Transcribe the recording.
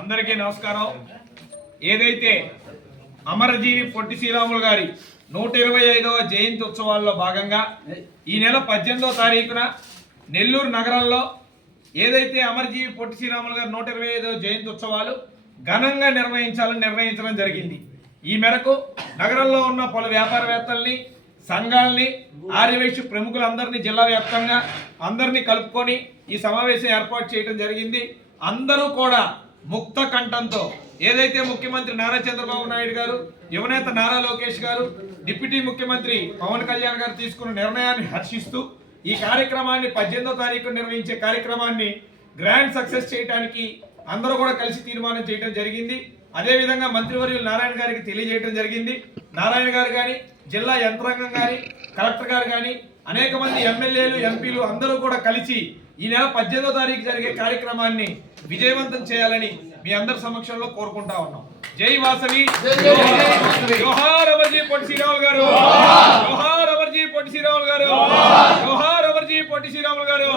అందరికీ నమస్కారం. ఏదైతే అమరజీవి పొట్టి శ్రీరాములు గారి నూట ఇరవై ఐదవ జయంతి ఉత్సవాల్లో భాగంగా ఈ నెల పద్దెనిమిదవ తారీఖున నెల్లూరు నగరంలో ఏదైతే అమరజీవి పొట్టి శ్రీరాములు గారి నూట ఇరవై ఐదవ జయంతి ఉత్సవాలు ఘనంగా నిర్వహించాలని నిర్ణయించడం జరిగింది. ఈ మేరకు నగరంలో ఉన్న పలు వ్యాపారవేత్తల్ని సంఘాలని ఆర్యవేశ ప్రముఖులందరినీ జిల్లా వ్యాప్తంగా అందరినీ కలుపుకొని ఈ సమావేశం ఏర్పాటు చేయడం జరిగింది. అందరూ కూడా ముక్త కంఠంతో ఏదైతే ముఖ్యమంత్రి నారా చంద్రబాబు నాయుడు గారు యువనేత నారా లోకేష్ గారు డిప్యూటీ ముఖ్యమంత్రి పవన్ కళ్యాణ్ గారు తీసుకున్న నిర్ణయాన్ని హర్షిస్తూ ఈ కార్యక్రమాన్ని పద్దెనిమిదో తారీఖు నిర్వహించే కార్యక్రమాన్ని గ్రాండ్ సక్సెస్ చేయడానికి అందరూ కూడా కలిసి తీర్మానం చేయడం జరిగింది. అదేవిధంగా మంత్రివర్యులు నారాయణ గారికి తెలియజేయడం జరిగింది. నారాయణ గారు కానీ జిల్లా యంత్రాంగం కానీ కలెక్టర్ గారు కానీ అనేక మంది ఎమ్మెల్యేలు ఎంపీలు అందరూ కూడా కలిసి ఈ నెల పద్దెనిమిదో తారీఖు జరిగే కార్యక్రమాన్ని విజయవంతం చేయాలని మీ అందరి సమక్షంలో కోరుకుంటా ఉన్నాం. జై వాసవి. జోహార్ అమర్జీ పొట్టి శ్రీరాములు గారు. జోహార్. అమర్జీ పొట్టి శ్రీరాములు గారు. జోహార్ అమర్జీ పొట్టి శ్రీరాములు గారు.